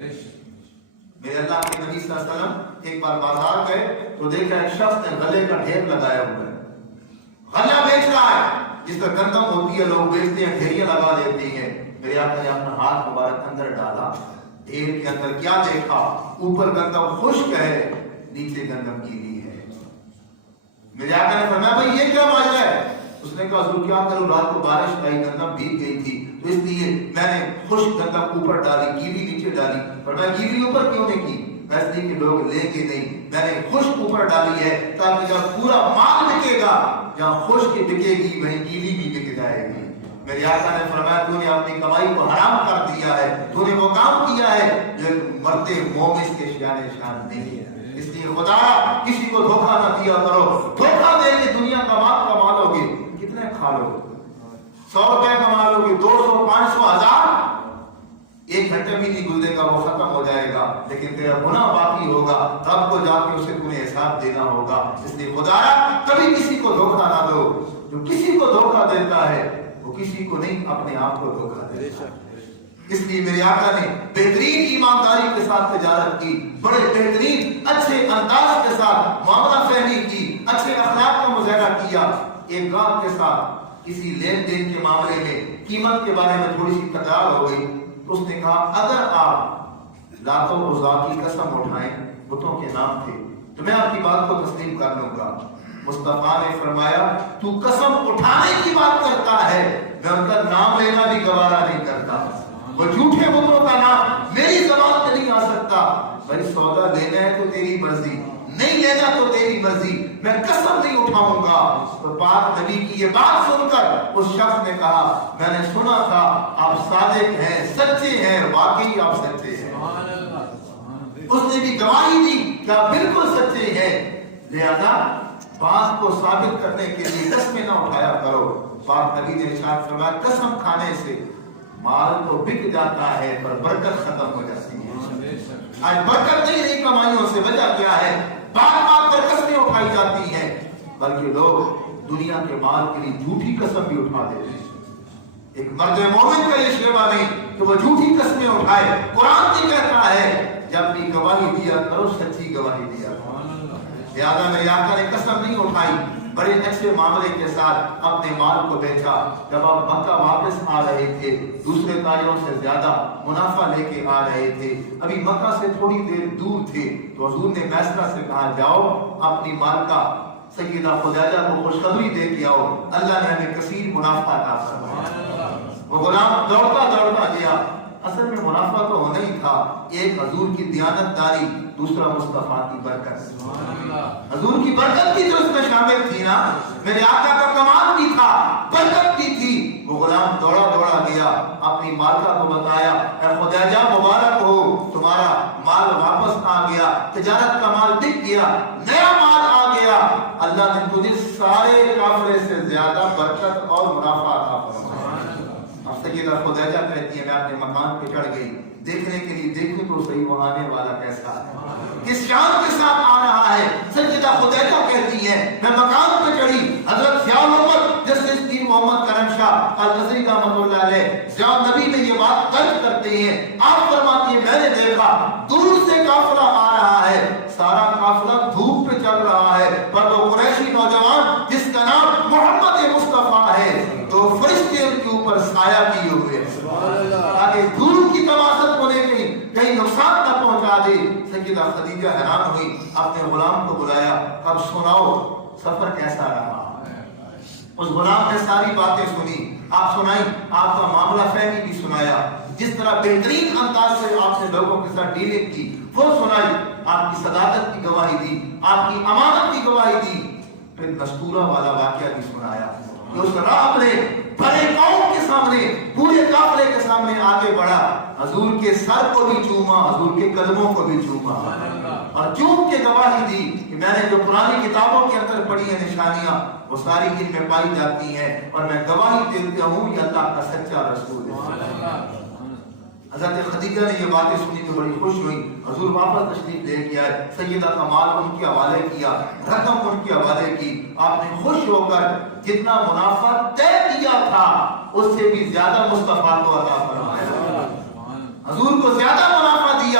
میرے اللہ کے نبی صلی اللہ علیہ وسلم ایک بار بازار گئے تو دیکھا ایک شخص نے غلے کا ڈھیر لگایا ہوا ہے، غلہ بیچ رہا ہے جس پر گندم ہوتی ہے، لوگ بیچتے ہیں، ڈھیریاں لگا دیتے ہیں۔ میرے آقا نے اپنا ہاتھ مبارک اندر ڈالا، ڈھیر کے اندر کیا دیکھا؟ اوپر گندم خشک ہے، نیچے گندم گیلی ہے۔ میرے آقا نے فرمایا بھائی یہ کیا ماجرا ہے؟ اس نے کہا حضور کیا کروں، رات کو بارش آئی، گندم بھیگ گئی تھی تو اس لیے میں نے خشک گندم اوپر ڈالی، گیلی نیچے ڈالی۔ فرمایا گیلی اوپر کیوں نہیں کی؟ اس لیے کہ لوگ لے کے نہیں، میں نے خشک اوپر ڈالی ہے تاکہ جب پورا مال بکے گا، جہاں خشک بکے گی وہیں گیلی بھی بک جائے گی۔ میرے آقا نے فرمایا تو نے اپنی کمائی کو حرام کر دیا ہے، تو نے وہ کام کیا ہے جو مرتے مومن کے شان نہیں ہے۔ اس لیے خدا کسی کو دھوکہ نہ دیا کرو، دھوکہ دے کے دنیا کا مال کما لو گے، کتنے کھا لو گے؟ 100 روپے کما لو گے، 200 500 1000، ایک گھنٹے بھی نہیں گزرے گا، وہ ختم ہو جائے گا، لیکن تیرا گناہ باقی ہوگا، رب کو جا کے اسے تمہیں حساب دینا ہوگا۔ اس لیے خدا کبھی کسی کو دھوکہ نہ دو، جو کسی کو دھوکہ دیتا ہے وہ کسی کو نہیں اپنے آپ کو دھوکہ دیتا ہے۔ اس لیے میرے آقا نے بہترین ایمانداری کے ساتھ تجارت کی، بڑے بہترین اچھے انداز کے ساتھ معاملہ فہمی کی، اچھے اخلاق کا مظاہرہ کیا۔ ایک گاہک کے ساتھ کسی لین دین کے معاملے میں قیمت کے بارے میں تھوڑی سی تکرار ہو گئی تو اس نے کہا اگر آپ لات و عزا کی قسم اٹھائیں، بتوں کے نام تھے، تو میں آپ کی بات کو تسلیم کر لوں گا۔ مصطفیٰ نے فرمایا تو قسم اٹھانے کی بات کرتا ہے، میں ان کا نام لینا بھی گوارا نہیں کرتا، وہ جھوٹے بتوں کا نام میری زبان پہ نہیں آ سکتا۔ بھائی سودا لینا ہے تو تیری مرضی، نہیں لینا تو تیری مرضی، میں قسم نہیں اٹھاؤں گا۔ تو پاک نبی کی یہ بات سن کر اس شخص نے کہا میں نے سنا تھا آپ صادق ہیں، سچے ہیں، واقعی آپ سچے ہیں۔ اس نے بھی گواہی دی کہ آپ بالکل سچے ہیں، لہذا بات کو ثابت کرنے کے لیے قسمیں نہ اٹھایا کرو۔ پاک نبی نے ارشاد فرمایا قسم کھانے سے مال تو بک جاتا ہے پر برکت ختم ہو جاتی ہے۔ آج برکت نہیں رہی کمائیوں سے، وجہ کیا ہے؟ بات بات پر قسمیں اٹھائی جاتی ہیں، بلکہ لوگ دنیا کے مال کے لیے جھوٹی قسم بھی اٹھا دیتے ہیں۔ ایک مرد مومن کا یہ شیوا نہیں کہ وہ جھوٹی قسمیں اٹھائے۔ قرآن کی کہتا ہے جب بھی گواہی دیا کرو سچی گواہی دیا کرو۔ لہذا میرے آقا نے قسم نہیں اٹھائی، بڑے اچھے معاملے کے ساتھ اپنے مال کو بیچا۔ جب آپ مکہ واپس آ رہے تھے، دوسرے تاجروں سے زیادہ منافع لے کے آ رہے تھے، ابھی مکہ سے تھوڑی دیر دور تھے تو حضور نے میسرہ سے کہا جاؤ اپنی مالکہ سیدہ خدیجہ کو خوشخبری دے کے آؤ، اللہ نے ہمیں کثیر منافع عطا فرمایا۔ وہ غلام دوڑتا دوڑتا گیا، اصل میں منافع تو ہونا ہی تھا، ایک حضور کی دیانت داری، دوسرا مصطفیٰ کی برکت۔ حضور کی برکت کی جو اس میں شامل تھی نا، میرے آقا کا کمال بھی تھا، برکت بھی تھی۔ وہ غلام دوڑا دوڑا گیا، اپنی مالکہ کو بتایا اے خدیجہ مبارک ہو، تمہارا مال واپس آ گیا، تجارت کا مال بک گیا، نیا مال آ گیا، اللہ نے تجھے سارے کافرے سے زیادہ برکت اور منافع عطا فرمایا۔ اب سیدہ خدیجہ کہتی ہے میں اپنے مکان پہ چڑھ گئی، دیکھنے کے لیے دیکھوں تو صحیح وہ آنے والا کیسا ہے، کس شان کے ساتھ آ رہا ہے۔ سیدہ خدیجہ کہتی ہے میں مکان پہ چڑھی، حضرت ضیاء الحق جسٹس پیر محمد کرم شاہ الازہری رحمۃ اللہ علیہ ضیاء النبی میں یہ بات درج کرتے ہیں، آپ فرماتی ہیں میں نے دیکھا دور سے قافلہ آ رہا ہے، سارا قافلہ دھوپ پہ چل رہا ہے، پر وہ قریشی نوجوان جس کا نام محمد مصطفیٰ ہے تو فرشتے ان کے اوپر سایہ کیے ہوئے تاکہ دور کی تماشت ہونے کہیں نقصان نہ پہنچا دے۔ سیدہ خدیجہ حیران ہوئی، اپنے غلام کو بلایا، اب سناؤ سفر کیسا رہا؟ اس غلام نے ساری باتیں سنی، آپ سنائی، آپ کا معاملہ فہمی بھی سنایا، جس طرح بہترین انداز سے آپ نے لوگوں کے ساتھ ڈیلنگ کی وہ سنائی، آپ کی صداقت کی گواہی دی، آپ کی امانت کی گواہی دی، پھر نستورہ والا واقعہ بھی سنایا کہ اس رات نے بڑے قوم کے سامنے، پورے قافلے کے سامنے آگے بڑھا، حضور کے سر کو بھی چوما، حضور کے قدموں کو بھی چوما، اور چوم کے گواہی دی کہ میں نے جو پرانی کتابوں کے اندر پڑھی ہیں نشانیاں وہ ساری ان میں پائی جاتی ہیں، اور میں گواہی دیتا ہوں یہ اللہ کا سچا رسول ہے۔ حضرت خدیجہ نے یہ باتیں سنی تو بڑی خوش ہوئی، حضور واپس تشریف لے کے آئے، سیدہ کا مال ان کے حوالے کیا، رقم ان کے حوالے کی، آپ نے خوش ہو کر جتنا منافع طے کیا تھا اس سے بھی زیادہ مصطفیٰ کو عطا فرمایا، حضور کو زیادہ منافع دیا۔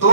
2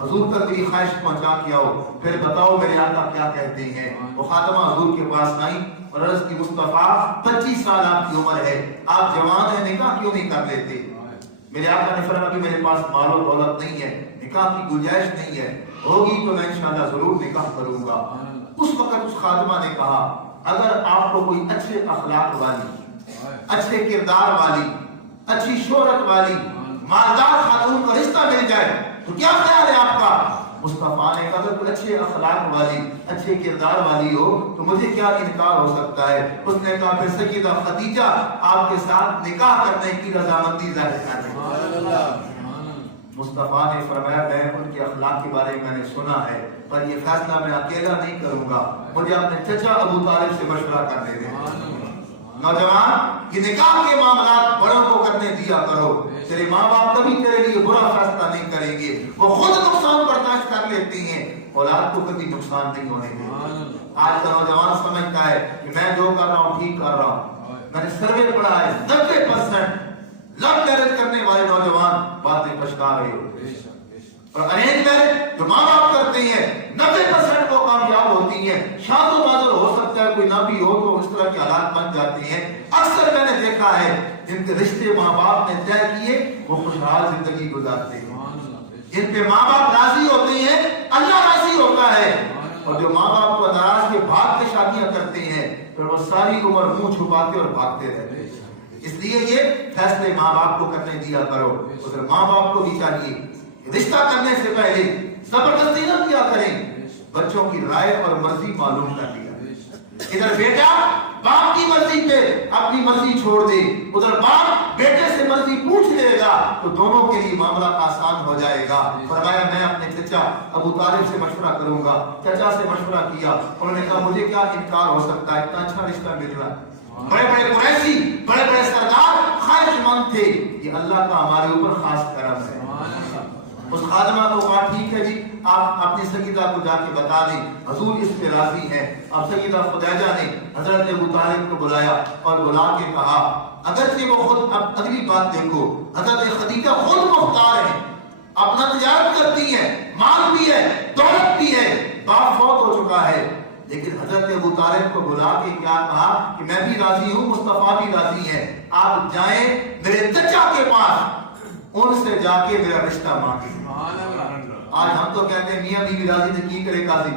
حضور تک میری خواہش پہنچا کے آؤ، پھر بتاؤ میرے آقا کیا کہتے ہیں۔ وہ خاتمہ حضور کے پاس آئی اور عرض کی مصطفیٰ 25 سال آپ کی عمر ہے، آپ جوان ہیں، نکاح کیوں نہیں کر لیتے؟ میرے آقا نے فرمایا کہ میرے پاس مال و دولت نہیں ہے، نکاح کی گنجائش نہیں ہے، ہوگی تو میں انشاءاللہ ضرور نکاح کروں گا۔ اس وقت اس خاتمہ نے کہا اگر آپ کو کوئی اچھے اخلاق والی، اچھے کردار والی، اچھی شہرت والی، مالدار خاتون کا رشتہ مل جائے تو کیا خیال ہے آپ کا؟ مصطفیٰ نے کہا اگر کوئی اچھے اخلاق والی، اچھے کردار والی ہو تو مجھے کیا انکار ہو سکتا ہے؟ اس نے کہا پھر سیدہ خدیجہ آپ کے ساتھ نکاح کرنے کی رضامندی ظاہر کریں۔ مصطفیٰ نے فرمایا میں ان کے اخلاق کے بارے میں نے سنا ہے، پر یہ فیصلہ میں اکیلا نہیں کروں گا، مجھے اپنے چچا ابو طالب سے مشورہ کرنے دیں۔ نوجوان یہ نکاح کے معاملات بڑوں کو کرنے دیا کرو، تیرے ماں باپ کبھی تیرے لیے برا فیصلہ نہیں کریں گے، وہ خود نقصان برداشت کر لیتی ہیں، اولاد کو کبھی نقصان نہیں ہونے دیں۔ آج کا نوجوان سمجھتا ہے کہ میں جو کر رہا ہوں ٹھیک کر رہا ہوں، میں نے سروے پڑھا ہے 90% لو میرج کرنے والے نوجوان بعد میں پچھتا رہے ہوتے ہیں، اور ارینج میرج جو ماں باپ کرتے ہیں 90% وہ کامیاب ہوتی ہیں۔ شاد و معذر ہو سکتا ہے کوئی نہ بھی ہو تو اس طرح کے حالات بن جاتے ہیں۔ اکثر میں نے دیکھا ہے جن کے رشتے ماں باپ نے طے کیے وہ خوشحال زندگی گزارتے ہیں، جن پہ ماں باپ راضی ہوتے ہیں اللہ راضی ہوتا ہے، اور جو ماں باپ کو ناراض کے بھاگ کے شادیاں کرتے ہیں پھر وہ ساری عمر منہ چھپاتے اور بھاگتے رہتے ہیں۔ اس لیے یہ فیصلے ماں باپ کو کرنے دیا کرو، اور ماں باپ کو بھی چاہیے رشتہ کرنے سے پہلے زبردستی نہ کیا کریں، بچوں کی رائے اور مرضی معلوم کر لیا۔ ادھر بیٹا باپ کی مرضی پہ اپنی مرضی چھوڑ دے، ادھر باپ بیٹے سے مرضی پوچھ لے گا تو دونوں کے لیے معاملہ آسان ہو جائے گا۔ فرمایا میں اپنے چچا ابو طالب سے مشورہ کروں گا۔ چچا سے مشورہ کیا، انہوں نے کہا مجھے کیا انکار ہو سکتا ہے، اتنا اچھا رشتہ مل رہا ہے، بڑے بڑے قریشی، بڑے بڑے سردار خواہش مند تھے، یہ اللہ کا ہمارے اوپر خاص کرم ہے۔ اس خادمہ کو کہا ٹھیک ہے جی آپ اپنی سیدہ کو جا کے بتا دیں حضور اس پہ راضی ہیں۔ اب سیدہ خدیجہ نے حضرت ابو طالب کو بلایا اور بلا کے کہا اگرچہ وہ خود، اب اگلی بات دیکھو، حضرت خدیجہ خود مختار ہیں، اپنا تجارت کرتی ہیں، مال بھی ہے، دولت بھی ہے، باپ فوت ہو چکا ہے، لیکن حضرت ابو طالب کو بلا کے کیا کہا کہ میں بھی راضی ہوں، مصطفیٰ بھی راضی ہے، آپ جائیں میرے چچا کے پاس، ان سے جا کے میرا رشتہ مانگیں۔ آج ہم تو کہتے ہیں میاں بیوی راضی تو کی کرے قاضی،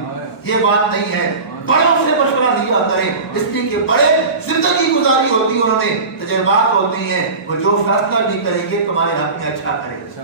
یہ بات نہیں ہے، بڑوں سے مشورہ لیا کریں، اس لیے کہ بڑے زندگی گزاری ہوتی ہے، انہوں نے تجربات ہوتی ہیں، وہ جو فیصلہ بھی کریں گے تمہارے حق میں اچھا کرے گا۔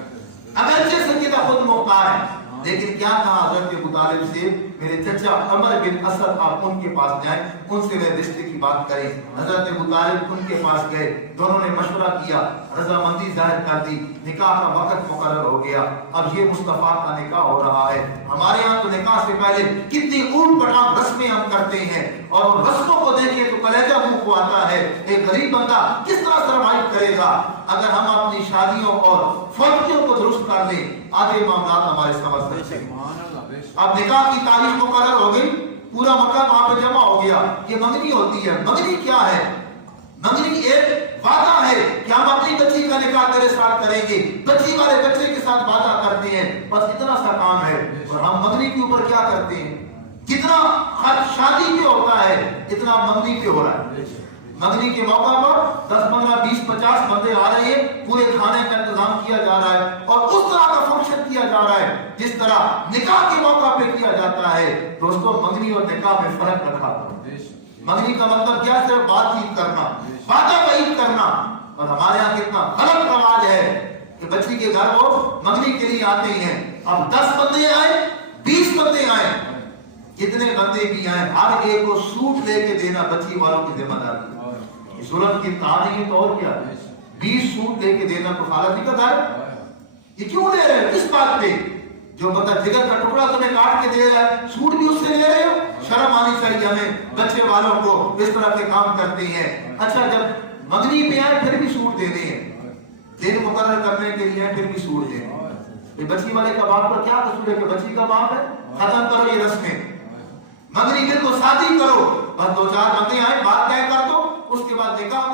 اگرچہ سیدہ خود مختار ہے، لیکن کیا کہا حضرت ابو طالب سے میرے چچا عمر بن اسد آپ ان کے پاس جائیں، ان سے میرے رشتے کی بات کریں۔ حضرت ابو طالب ان کے پاس گئے، دونوں نے مشورہ کیا، رضامندی ظاہر کر دی، نکاح کا وقت مقرر ہو گیا۔ اب یہ مصطفیٰ کا نکاح ہو رہا ہے۔ ہمارے یہاں تو نکاح سے پہلے کتنی اونٹ پٹانگ رسمیں ہم کرتے ہیں، اور ان رسموں کو دیکھیے تو کلیجہ منہ کو آتا ہے۔ ایک غریب بندہ کس طرح سروائیو کرے گا؟ اگر ہم اپنی شادیوں اور فوجیوں کو درست کر لیں آدھے معاملات ہمارے سمجھ سکتے ہیں۔ اب نکاح کی تاریخ مقرر ہو گئی، پورا مکہ وہاں پہ جمع ہو گیا۔ یہ منگنی ہوتی ہے۔ منگنی کیا ہے؟ منگنی ایک وعدہ ہے کہ ہم اپنی بچی کا نکاح تیرے ساتھ کریں گے، بچی والے بچے کے ساتھ وعدہ کرتے ہیں، بس اتنا سا کام ہے۔ اور ہم منگنی کے اوپر کیا کرتے ہیں؟ جتنا خرچ شادی پہ ہوتا ہے اتنا منگنی پہ ہو رہا ہے۔ منگنی کے موقع پر 10 15 20 50 بندے آ رہے ہیں، پورے کھانے کا انتظام کیا جا رہا ہے، اور اس طرح کا فنکشن کیا جا رہا ہے جس طرح نکاح کے موقع پہ کیا جاتا ہے۔ دوستوں منگنی اور نکاح میں فرق رکھا تھا۔ منگنی کا مطلب کیا؟ صرف بات چیت کرنا، وعدہ بعید کرنا، اور ہمارے یہاں کتنا غلط رواج ہے کہ بچی کے گھر وہ منگنی کے لیے آتے ہیں۔ اب 10 بندے آئے، 20 بندے آئے، جتنے بندے بھی آئے ہر ایک کو سوٹ لے کے دینا بچی والوں کی ذمہ داری۔ صورت کی کہانی ہے تو اور کیا؟ 20 سوٹ لے کے دینا تو خالہ نہیں کرتا ہے، یہ کیوں لے رہے ہیں؟ کس بات پہ؟ جو بندہ جگر کا ٹکڑا تمہیں کاٹ کے دے رہا ہے، سوٹ بھی اس سے لے رہے ہو؟ شرم آنی چاہیے ہمیں، بچے والوں کو اس طرح کے کام کرتے ہیں۔ اچھا جب منگنی پہ آئے پھر بھی سوٹ دینے ہیں، دن مقرر کرنے کے لیے پھر بھی سوٹ دینے۔ بچی والے کا باپ پر کیا قصور ہے کہ بچی کا باپ ہے؟ ختم کرو یہ رسمیں، منگنی دن کو شادی کرو، بس 2 4 بندے آئے بات طے کر دو، اس کے بعد نکاح